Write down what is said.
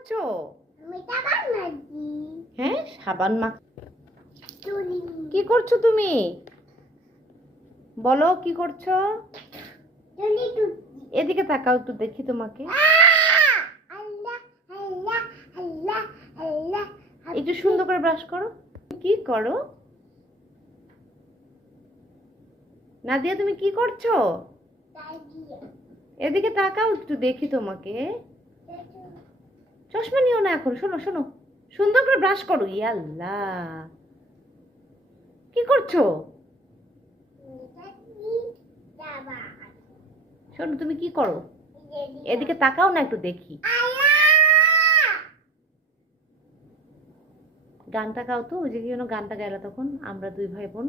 করছো? হ্যাঁ, সাবান মাখ। কি করছো তুমি? বলো কি করছো? এদিকে তাকাও একটু দেখি তোমাকে। একটু সুন্দর করে ব্রাশ করো। কি করো নাদিয়া, তুমি কি করছো? এদিকে তাকাও একটু দেখি তোমাকে। চশমা নিও না এখন, শোনো শোনো, সুন্দর করে ব্রাশ করো। ইয়াল্লাহ, কি করছো? শোনো, তুমি কি করো? এদিকে তাকাও না একটু দেখি। গানটা গাও তো, ওই যে কি যেন গানটা গাইলা তখন, আমরা দুই ভাই বোন।